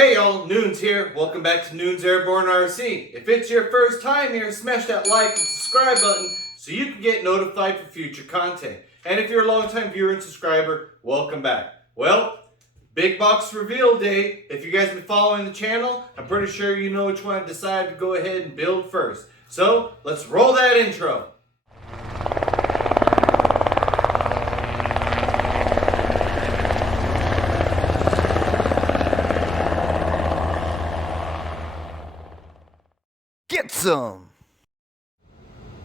Hey y'all, Noons here. Welcome back to Noons Airborne RC. If it's your first time here, smash that like and subscribe button so you can get notified for future content. And if you're a long-time viewer and subscriber, welcome back. Well, big box reveal day. If you guys have been following the channel, I'm pretty sure you know which one I decided to go ahead and build first. So, let's roll that intro. Get some!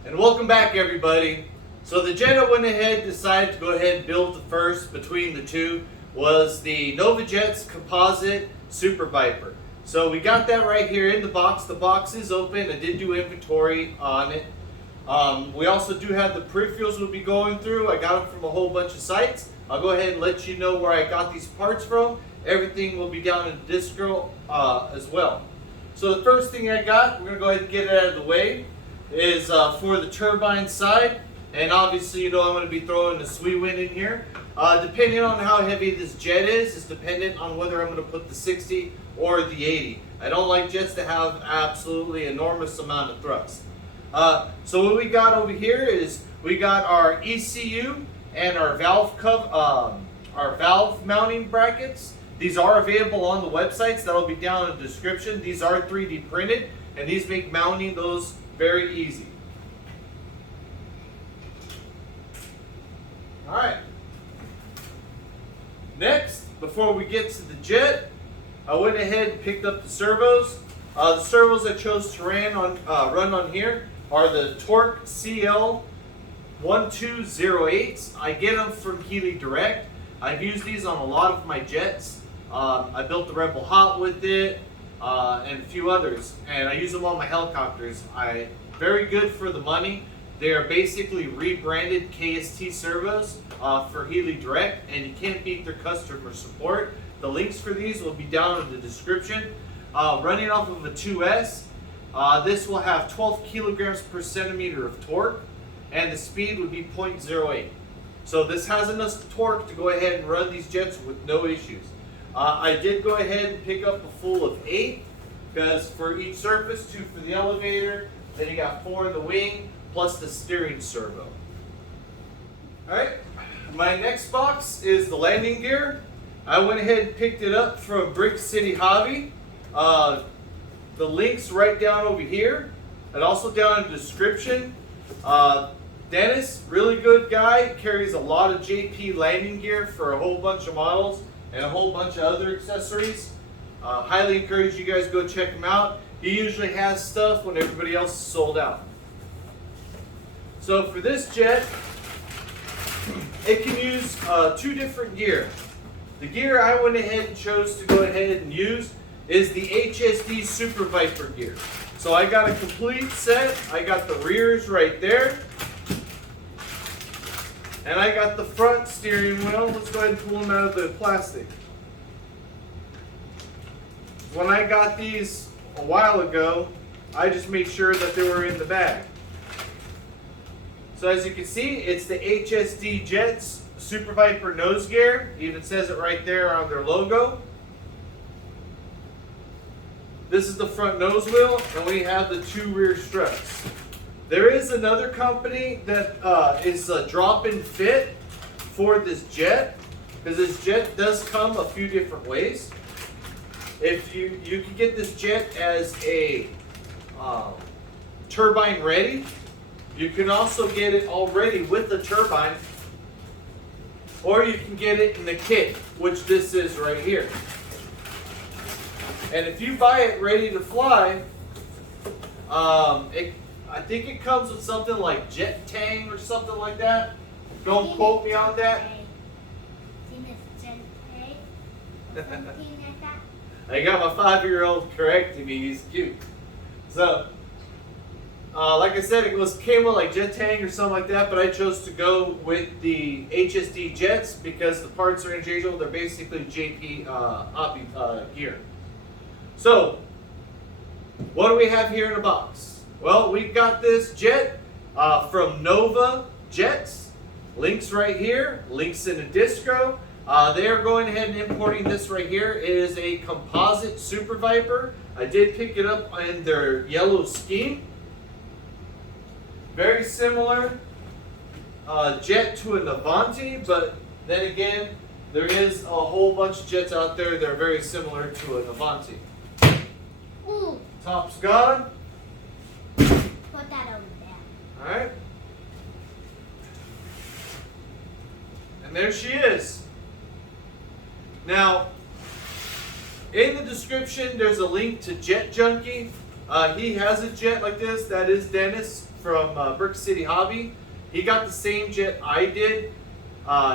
And welcome back, everybody. So the jet I went ahead and decided to go ahead and build the first between the two was the NovaJet's Composite Super Viper. So we got that right here in the box. The box is open. I did do inventory on it. We also do have the peripherals we'll be going through. I got them from a whole bunch of sites. I'll go ahead and let you know where I got these parts from. Everything will be down in the distro as well. So the first thing I got, we're going to go ahead and get it out of the way, is for the turbine side. And obviously, you know, I'm going to be throwing the sweet wind in here. Depending on how heavy this jet is dependent on whether I'm going to put the 60 or the 80. I don't like jets to have absolutely enormous amount of thrust. So what we got over here is we got our ECU and our valve mounting brackets. These are available on the websites. That'll be down in the description. These are 3D printed, and these make mounting those very easy. All right. Next, before we get to the jet, I went ahead and picked up the servos. The servos I chose to run on here are the Torq CL1208s. I get them from Healy Direct. I've used these on a lot of my jets. I built the Rebel Hot with it and a few others, and I use them on my helicopters. Very good for the money. They are basically rebranded KST servos for Healy Direct, and you can't beat their customer support. The links for these will be down in the description. Running off of a 2S, this will have 12 kilograms per centimeter of torque, and the speed would be 0.08. So this has enough torque to go ahead and run these jets with no issues. I did go ahead and pick up a full of 8, because for each surface, 2 for the elevator, then you got 4 in the wing, plus the steering servo. Alright, my next box is the landing gear. I went ahead and picked it up from Brick City Hobby. The link's right down over here, and also down in the description. Dennis, really good guy, carries a lot of JP landing gear for a whole bunch of models and a whole bunch of other accessories. Highly encourage you guys to go check him out. He usually has stuff when everybody else is sold out. So for this jet, it can use 2 different gear. The gear I went ahead and chose to go ahead and use is the HSD Super Viper gear. So I got a complete set. I got the rears right there. And I got the front steering wheel. Let's go ahead and pull them out of the plastic. When I got these a while ago, I just made sure that they were in the bag. So as you can see, it's the HSD Jets Super Viper nose gear. It even says it right there on their logo. This is the front nose wheel, and we have the 2 rear struts. There is another company that is a drop-in fit for this jet, because this jet does come a few different ways. If you can get this jet as a turbine ready. You can also get it already with the turbine, or you can get it in the kit, which this is right here. And if you buy it ready to fly, I think it comes with something like Jet Tang or something like that. Don't quote me on that. I got my 5-year-old correcting me. He's cute. So, like I said, it came with like Jet Tang or something like that, but I chose to go with the HSD Jets because the parts are interchangeable. They're basically JP gear. So, what do we have here in the box? Well, we got this jet from Nova Jets. Links right here. Links in the distro. They are going ahead and importing this right here. It is a Composite Super Viper. I did pick it up in their yellow scheme. Very similar jet to an Avanti, but then again, there is a whole bunch of jets out there that are very similar to an Avanti. Ooh. Top's gone. Put that over there. Alright. And there she is. Now, in the description, there's a link to JetJunkie. He has a jet like this. That is Dennis from Brick City Hobby. He got the same jet I did.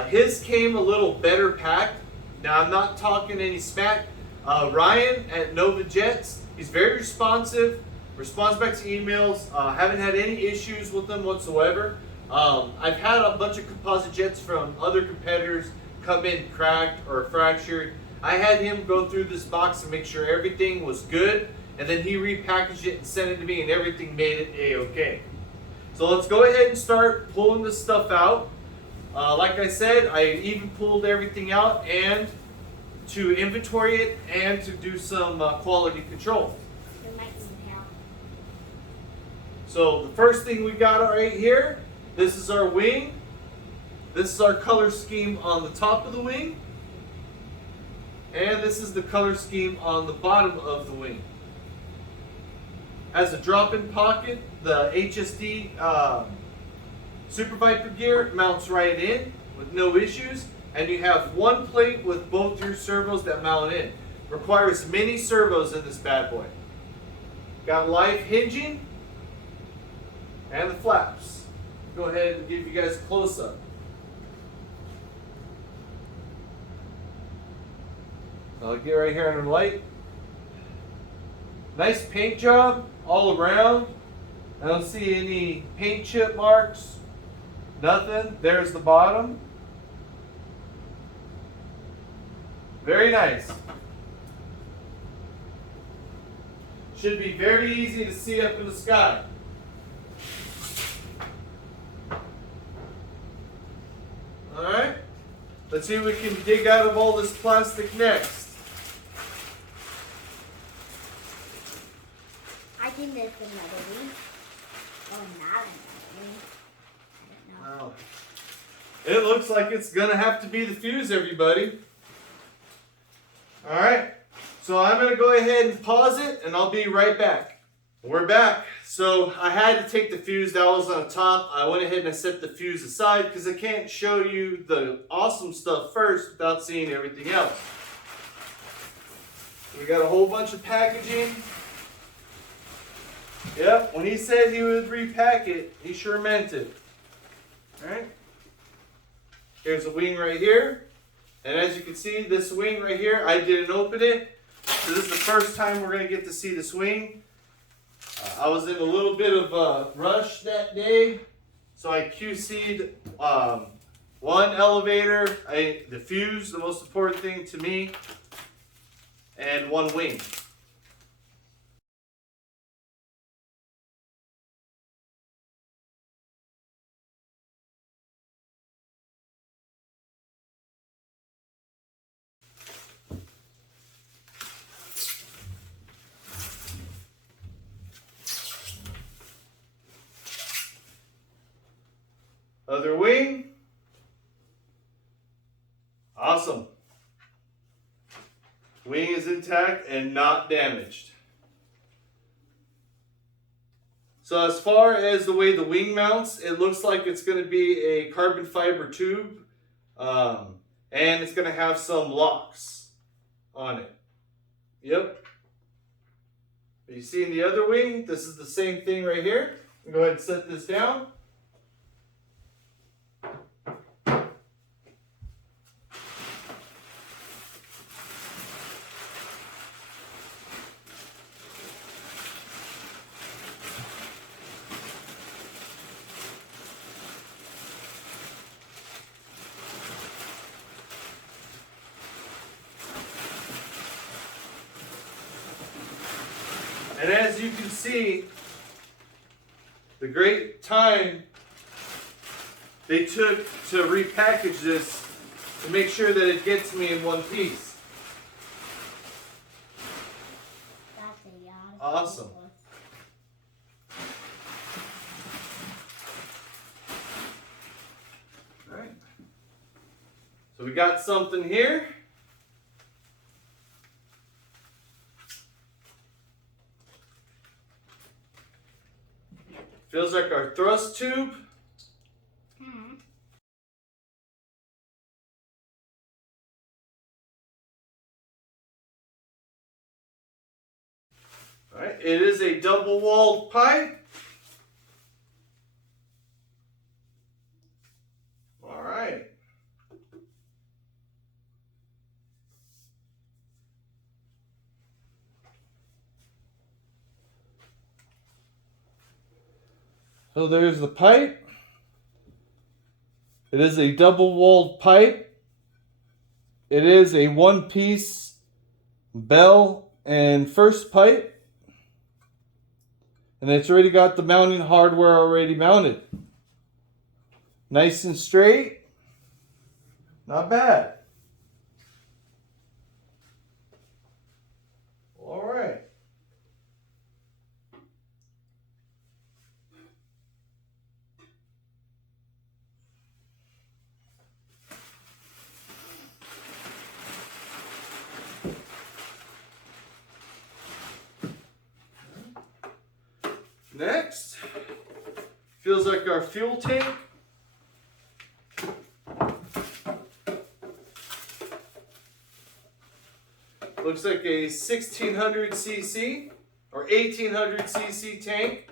His came a little better packed. Now, I'm not talking any smack. Ryan at Nova Jets, he's very responsive. Responds back to emails. Haven't had any issues with them whatsoever. I've had a bunch of composite jets from other competitors come in cracked or fractured. I had him go through this box and make sure everything was good, and then he repackaged it and sent it to me, and everything made it a-okay. So let's go ahead and start pulling this stuff out. Like I said, I even pulled everything out and to inventory it and to do some quality control. There might be help. So the first thing we got right here, this is our wing. This is our color scheme on the top of the wing. And this is the color scheme on the bottom of the wing. Has a drop-in pocket. The HSD Super Viper gear mounts right in with no issues. And you have one plate with both your servos that mount in. Requires mini servos in this bad boy. Got live hinging and the flaps. Go ahead and give you guys a close-up. I'll get right here under the light. Nice paint job all around. I don't see any paint chip marks. Nothing. There's the bottom. Very nice. Should be very easy to see up in the sky. Alright. Let's see what we can dig out of all this plastic next. I think there's another wing. Or not another wing. I don't know. Wow. It looks like it's going to have to be the fuse, everybody. Alright. So I'm going to go ahead and pause it, and I'll be right back. We're back. So I had to take the fuse that was on top. I went ahead and I set the fuse aside because I can't show you the awesome stuff first without seeing everything else. We got a whole bunch of packaging. Yep, when he said he would repack it, he sure meant it. Alright. Here's a wing right here. And as you can see, this wing right here, I didn't open it. So this is the first time we're going to get to see this wing. I was in a little bit of a rush that day. So I QC'd one elevator, the fuse, the most important thing to me, and one wing. Other wing. Awesome. Wing is intact and not damaged. So as far as the way the wing mounts, it looks like it's going to be a carbon fiber tube. And it's going to have some locks on it. Yep. You see in the other wing, this is the same thing right here. Go ahead and set this down. And as you can see, the great time they took to repackage this to make sure that it gets me in one piece. That's a yacht. Awesome. Alright. So we got something here. Feels like our thrust tube. Alright, it is a double-walled pipe. Alright. So there's the pipe. It is a double-walled pipe. It is a one-piece bell and first pipe. And it's already got the mounting hardware already mounted. Nice and straight. Not bad. All right. Next, feels like our fuel tank. Looks like a 1600 cc or 1800 cc tank.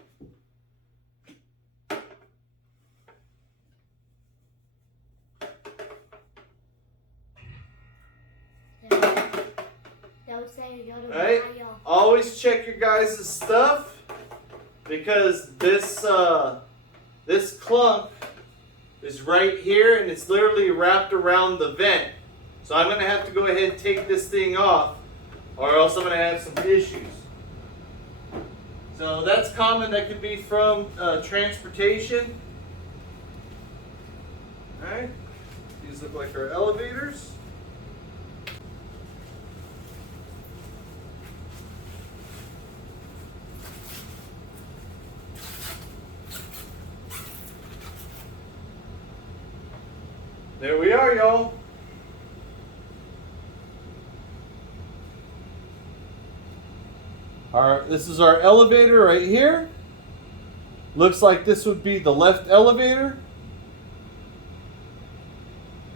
Right? Always check your guys' stuff, because this clunk is right here and it's literally wrapped around the vent. So I'm going to have to go ahead and take this thing off, or else I'm going to have some issues. So that's common. That could be from transportation. Alright, these look like our elevators. There we are, y'all. This is our elevator right here. Looks like this would be the left elevator.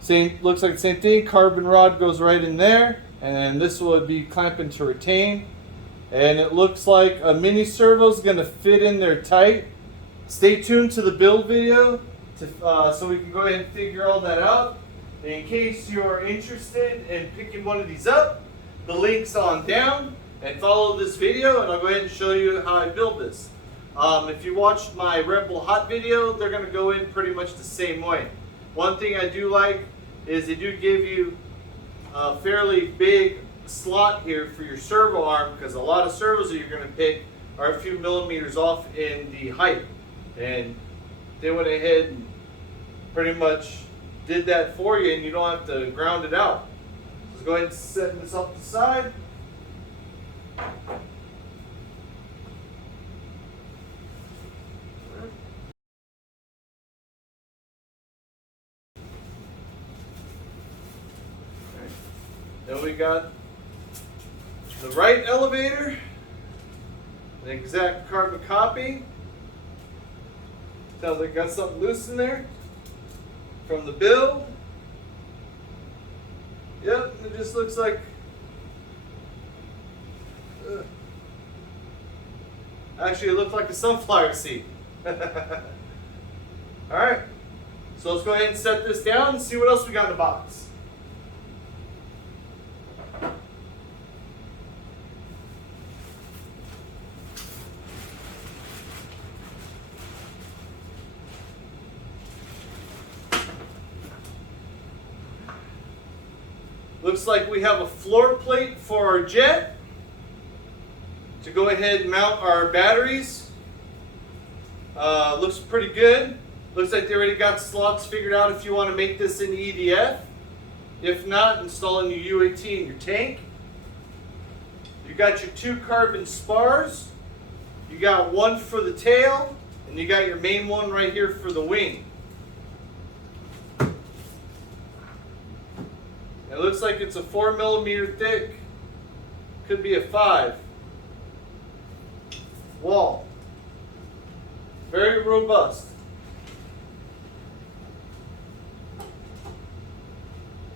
Looks like the same thing. Carbon rod goes right in there, and then this would be clamping to retain. And it looks like a mini servo is going to fit in there tight. Stay tuned to the build video so we can go ahead and figure all that out. In case you're interested in picking one of these up, the link's on down, and follow this video and I'll go ahead and show you how I build this. If you watched my Rebel Hot video, they're going to go in pretty much the same way. One thing I do like is they do give you a fairly big slot here for your servo arm, because a lot of servos that you're going to pick are a few millimeters off in the height. And they went ahead and pretty much did that for you, and you don't have to ground it out. Let's go ahead and set this off to the side. Then we got the right elevator, an exact carbon copy. Sounds like got something loose in there from the build. Yep, it just looks like actually it looked like a sunflower seed. Alright, so let's go ahead and set this down and see what else we got in the box. Looks like we have a floor plate for our jet to go ahead and mount our batteries. Looks pretty good. Looks like they already got slots figured out if you want to make this in EDF. If not, install a new UAT in your tank. You got your 2 carbon spars. You got one for the tail, and you got your main one right here for the wing. It looks like it's a 4mm thick, could be a 5 wall. Very robust.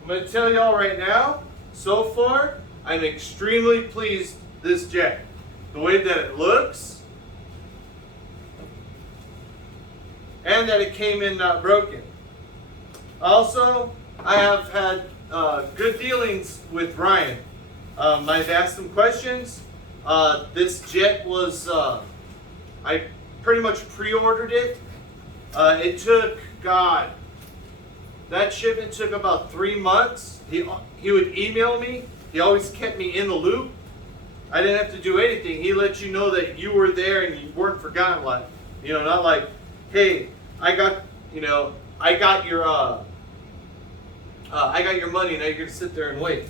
I'm going to tell y'all right now, so far, I'm extremely pleased with this jet. The way that it looks, and that it came in not broken. Also, I have had good dealings with Ryan. I've asked him questions. This jet was, I pretty much pre-ordered it. It took, God, that shipment took about 3 months. He would email me. He always kept me in the loop. I didn't have to do anything. He let you know that you were there and you weren't forgotten. Like, you know, not like, hey, I got your money. Now you're gonna sit there and wait.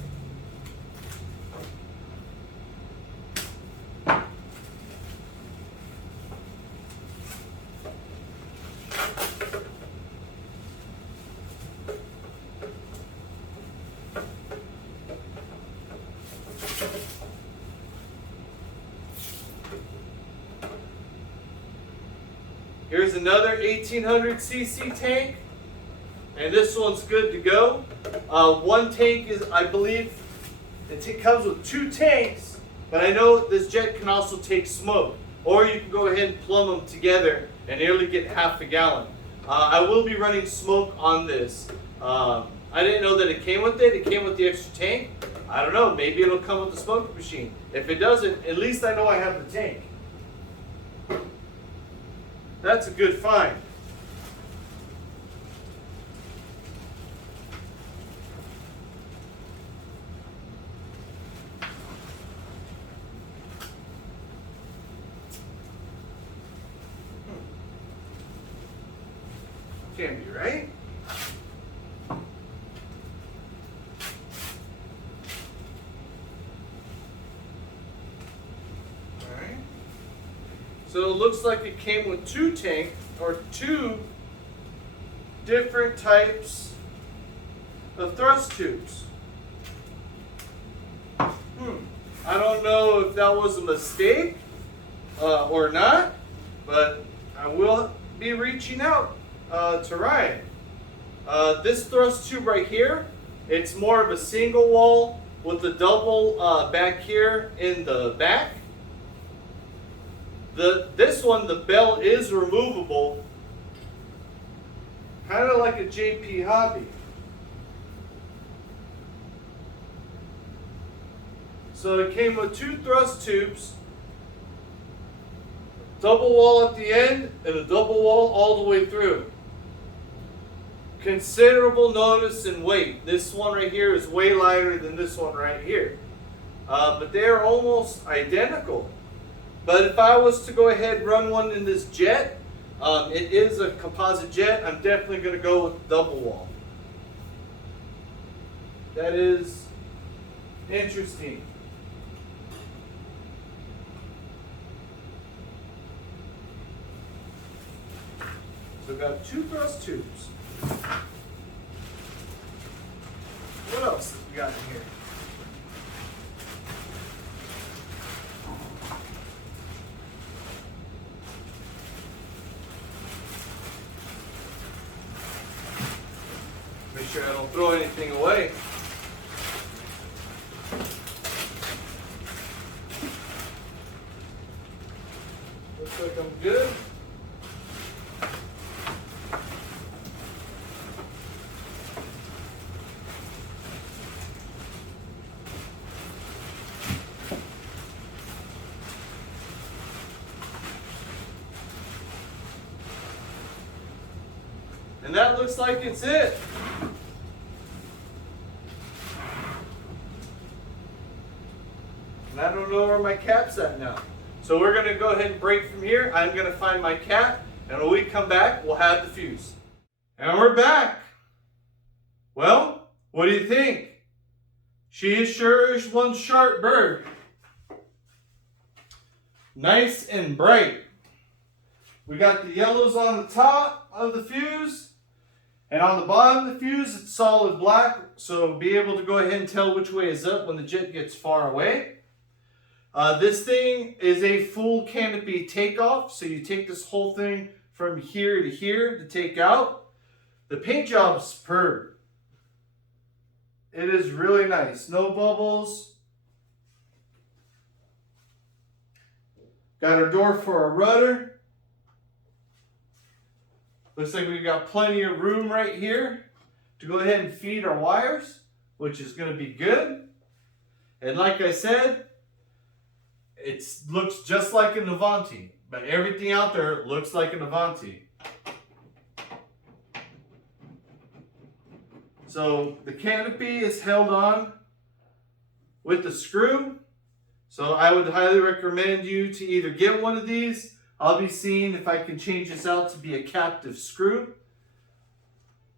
Here's another 1800cc tank, and this one's good to go. One tank is, I believe, it comes with 2 tanks, but I know this jet can also take smoke, or you can go ahead and plumb them together and nearly get half a gallon. I will be running smoke on this. I didn't know that it came with it. It came with the extra tank. I don't know, maybe it'll come with the smoke machine. If it doesn't, at least I know I have the tank. That's a good find. Can be, right? So it looks like it came with 2 tanks, or 2 different types of thrust tubes. I don't know if that was a mistake or not, but I will be reaching out to Ryan. This thrust tube right here, it's more of a single wall with a double back here in the back. This one, the bell is removable, kind of like a JP Hobby. So it came with 2 thrust tubes, double wall at the end, and a double wall all the way through. Considerable notice in weight. This one right here is way lighter than this one right here. But they are almost identical. But if I was to go ahead and run one in this jet, it is a composite jet, I'm definitely going to go with double wall. That is interesting. So we've got 2 thrust tubes. What else have we got in here? Make sure I don't throw anything away. Looks like I'm good. And that looks like it's it. And I don't know where my cap's at now. So we're going to go ahead and break from here. I'm going to find my cap, and when we come back, we'll have the fuse. And we're back. Well, What do you think? She is sure is one sharp bird. Nice and bright. We got the yellows on the top of the fuse, and on the bottom of the fuse it's solid black, so be able to go ahead and tell which way is up when the jet gets far away. This thing is a full canopy takeoff, so you take this whole thing from here to here to take out. The paint job is superb. It is really nice. No bubbles. Got our door for a rudder. Looks like we've got plenty of room right here to go ahead and feed our wires, which is going to be good. And like I said, it looks just like an Avanti, but everything out there looks like an Avanti. So the canopy is held on with the screw. So I would highly recommend you to either get one of these. I'll be seeing if I can change this out to be a captive screw.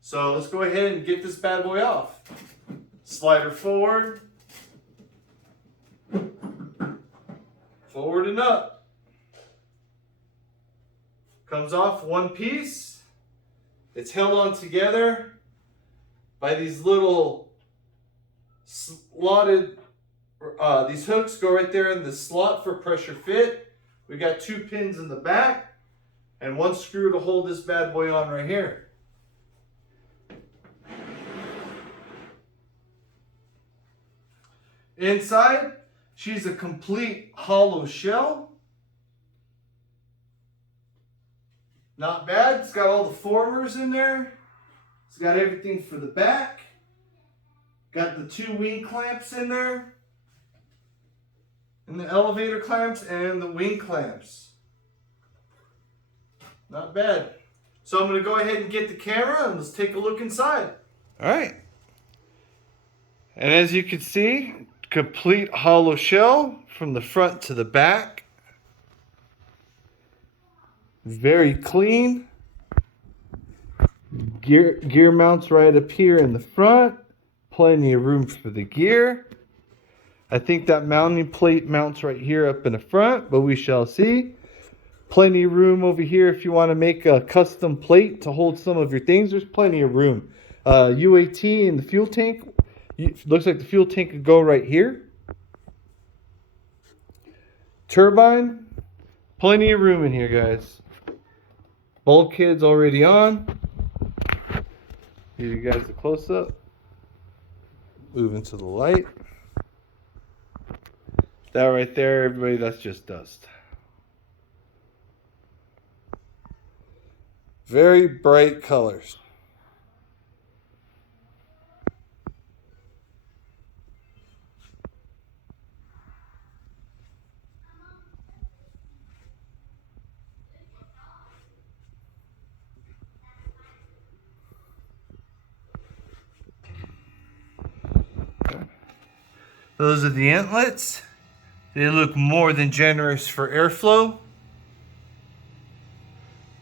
So let's go ahead and get this bad boy off. Slider forward. Forward and up. Comes off one piece. It's held on together by these little slotted, these hooks go right there in the slot for pressure fit. We got 2 pins in the back and 1 screw to hold this bad boy on right here. Inside, she's a complete hollow shell. Not bad. It's got all the formers in there. It's got everything for the back. Got the 2 wing clamps in there. And the elevator clamps and the wing clamps. Not bad. So I'm going to go ahead and get the camera and let's take a look inside. Alright. And as you can see, complete hollow shell from the front to the back. Very clean. Gear mounts right up here in the front. Plenty of room for the gear. I think that mounting plate mounts right here up in the front, but we shall see. Plenty of room over here if you want to make a custom plate to hold some of your things. There's plenty of room. UAT in the fuel tank. Looks like the fuel tank could go right here. Turbine. Plenty of room in here, guys. Bulkhead's already on. Give you guys a close-up. Moving to the light. That right there, everybody, that's just dust. Very bright colors. Those are the inlets. They look more than generous for airflow.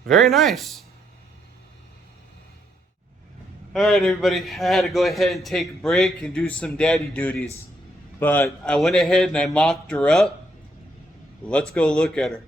Very nice. Alright everybody, I had to go ahead and take a break and do some daddy duties. But I went ahead and I mocked her up. Let's go look at her.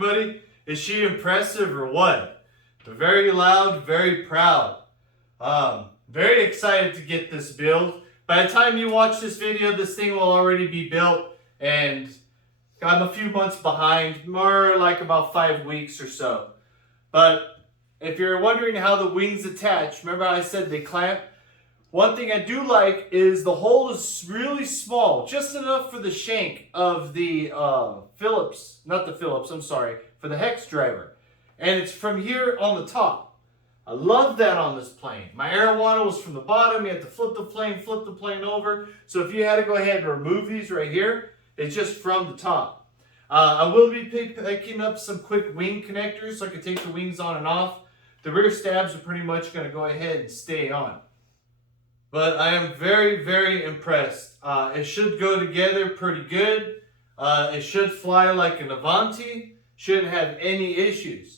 everybody? Is she impressive or what? Very loud, very proud. Very excited to get this build. By the time you watch this video, this thing will already be built, and I'm a few months behind, more like about 5 weeks or so. But if you're wondering how the wings attach, remember I said they clamp? One thing I do like is the hole is really small, just enough for the shank of the for the hex driver. And it's from here on the top. I love that on this plane. My arowana was from the bottom. You had to flip the plane over. So if you had to go ahead and remove these right here, it's just from the top. I will be picking up some quick wing connectors so I can take the wings on and off. The rear stabs are pretty much going to go ahead and stay on. But I am very, very impressed. It should go together pretty good. It should fly like an Avanti. Shouldn't have any issues.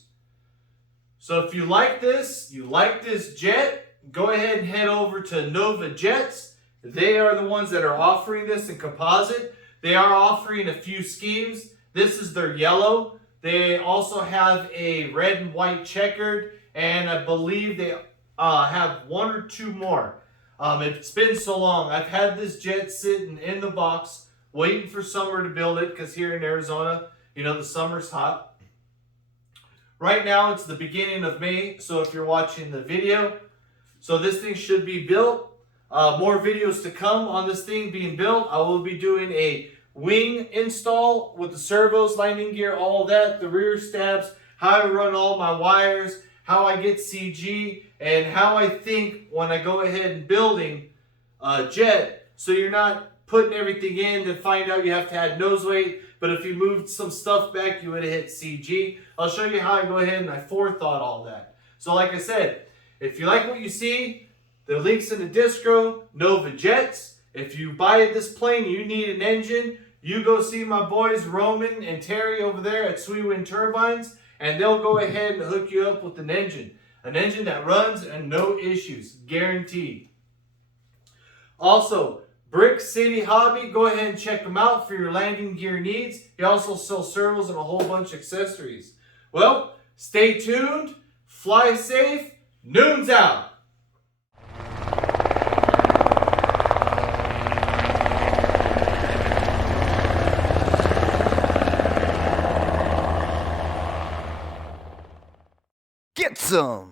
So if you like this jet, go ahead and head over to Nova Jets. They are the ones that are offering this in composite. They are offering a few schemes. This is their yellow. They also have a red and white checkered, and I believe they have 1 or 2 more. It's been so long. I've had this jet sitting in the box waiting for summer to build it, because here in Arizona, you know, the summer's hot. Right now it's the beginning of May, so if you're watching the video, so this thing should be built. More videos to come on this thing being built. I will be doing a wing install with the servos, landing gear, all that, the rear stabs, how I run all my wires, how I get CG, and how I think when I go ahead and building a jet, so you're not putting everything in to find out you have to add nose weight, but if you moved some stuff back, you would have hit CG. I'll show you how I go ahead and I forethought all that. So like I said, if you like what you see, the link's in the distro, Nova Jets. If you buy this plane, you need an engine, you go see my boys Roman and Terry over there at Sweet Wind Turbines, and they'll go ahead and hook you up with an engine that runs and no issues, guaranteed. Also, Brick City Hobby, go ahead and check them out for your landing gear needs. He also sells servos and a whole bunch of accessories. Well, stay tuned, fly safe, Noon's out. Get some!